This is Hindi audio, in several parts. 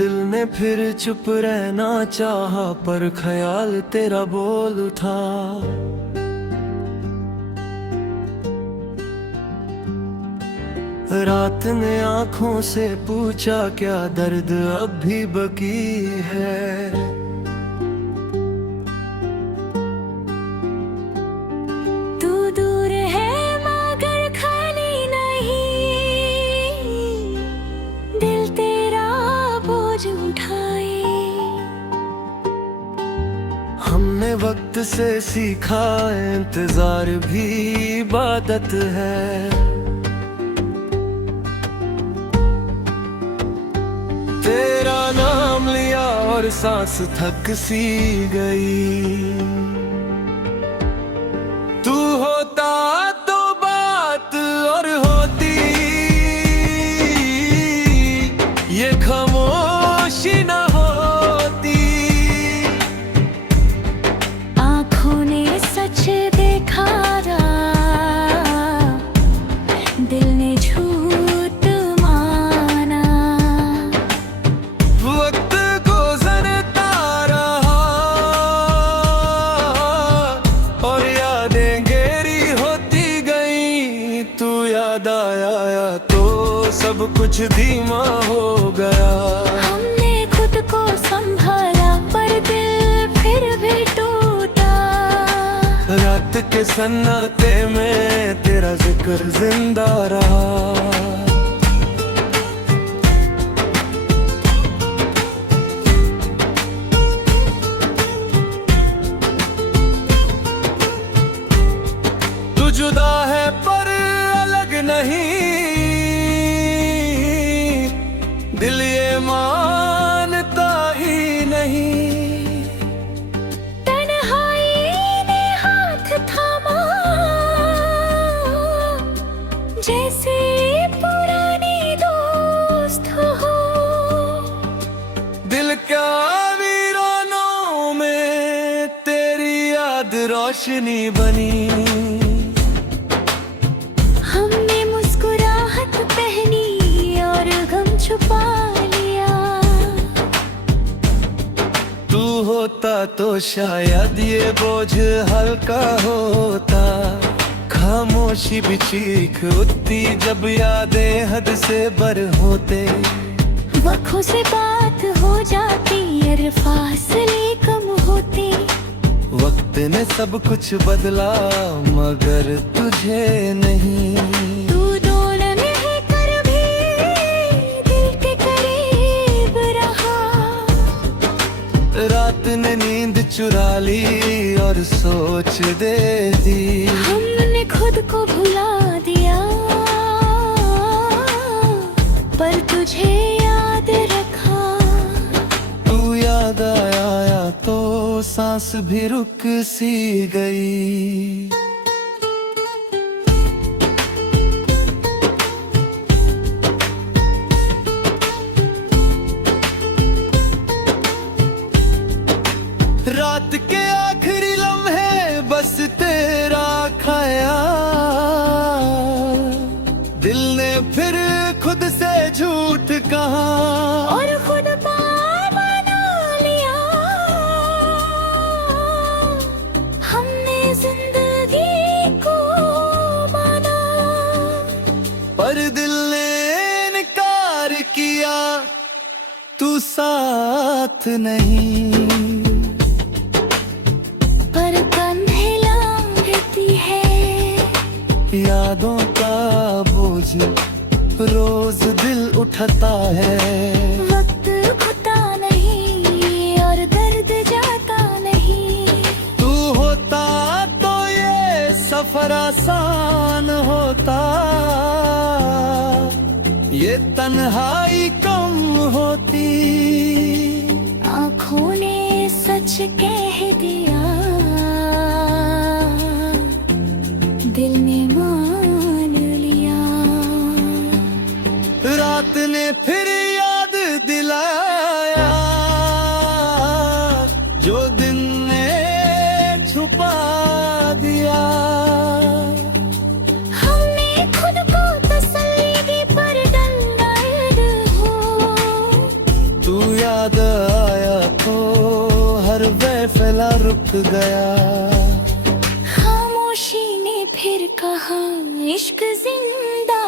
दिल ने फिर चुप रहना चाहा, पर ख्याल तेरा बोल उठा। रात ने आंखों से पूछा, क्या दर्द अब भी बाकी है। तू दूर है मगर खाली नहीं, दिल तेरा बोझ उठाए। हमने वक्त से सीखा, इंतजार भी इबादत है। तेरा नाम लिया और सांस थक सी गई। तू होता तो बात और होती, ये खामोशी न होती। आँखों ने सच देखा, दिल ने झूठ माना। वक्त गुजरता रहा और यादें गहरी होती गई। तू याद आया तो सब कुछ धीमा हो गया। हमने खुद को संभाला पर दिल फिर भी टूटा। रात के सन्नाटे में तेरा जिक्र जिंदा रहा। तू जुदा है पर अलग नहीं, दिल ये मानता ही नहीं। तन्हाई ने हाथ थामा, जैसे पुरानी दोस्त हो। दिल क्या वीरानों में तेरी याद रोशनी बनी। हमने मुस्कुराहट पहनी और गम छुपा लिया। तू होता तो शायद ये बोझ हल्का होता। खामोशी भी चीख उठती जब यादें हद से बर होते। आँखों से बात हो जाती और फासले कम होते। वक्त ने सब कुछ बदला मगर तुझे नहीं। तू डोलने कर भी दिल के करीब रहा। रात ने नींद चुरा ली और सोच दे दी। हमने खुद को भुला दिया पर तुझे याद रखा। तू याद आया तो सांस भी रुक सी गई। रात के आखिरी लम्हे बस तेरा खाया। दिल ने फिर खुद से झूठ कहा और खुद पार बना लिया। हमने जिंदगी को माना पर दिल ने इनकार किया। तू साथ नहीं पर कंधे लांघती है। यादों का बोझ रोज दिल उठाता है। वक्त खुदा नहीं और दर्द जाता नहीं। तू होता तो ये सफर आसान होता। ये तन्हाई कम होती। आँखों ने सच कह दिया, दिल ने मान लिया। रात ने फिर याद दिलाया जो दिन ने छुपा दिया। हमने खुद को तसल्ली दी पर डर हो। तू फैला रुक गया। खामोशी ने फिर कहा इश्क जिंदा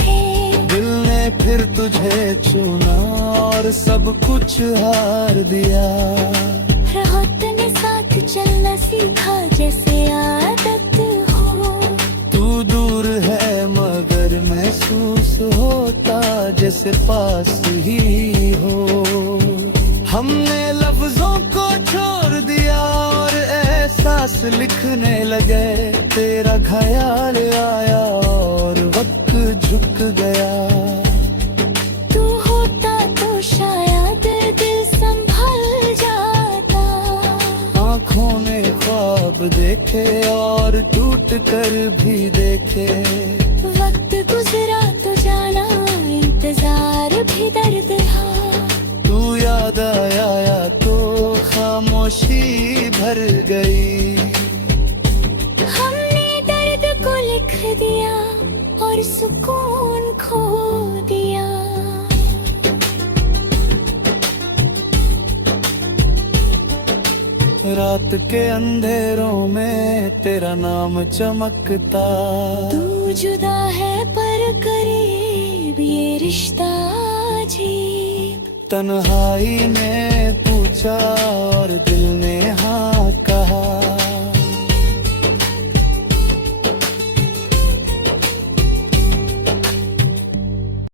है। दिल ने फिर तुझे चुना और सब कुछ हार दिया। राहत ने साथ चलना सीखा जैसे आदत हो। तू दूर है मगर महसूस होता जैसे पास ही हो। हमने लफ्जों को छोड़ दिया और एहसास लिखने लगे। तेरा ख्याल आया और वक्त झुक गया। तू होता तो शायद दिल संभल जाता। आँखों ने ख्वाब देखे और टूट कर भी देखे। वक्त गुजरा तो जाना इंतजार भी दर्द था। तू याद आया तो खामोशी भर गई। हमने दर्द को लिख दिया और सुकून खो दिया। रात के अंधेरों में तेरा नाम चमकता। तू जुदा है पर करीब ये रिश्ता अजीब। तन्हाई ने पूछा और दिल ने हाँ कहा।